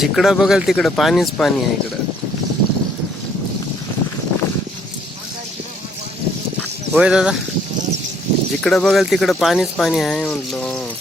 जिकडं बघाल तिकडं पाणीच पाणी आहे इकडं. होय दादा, जिकडं बघाल तिकडं पाणीच पाणी आहे म्हणलं.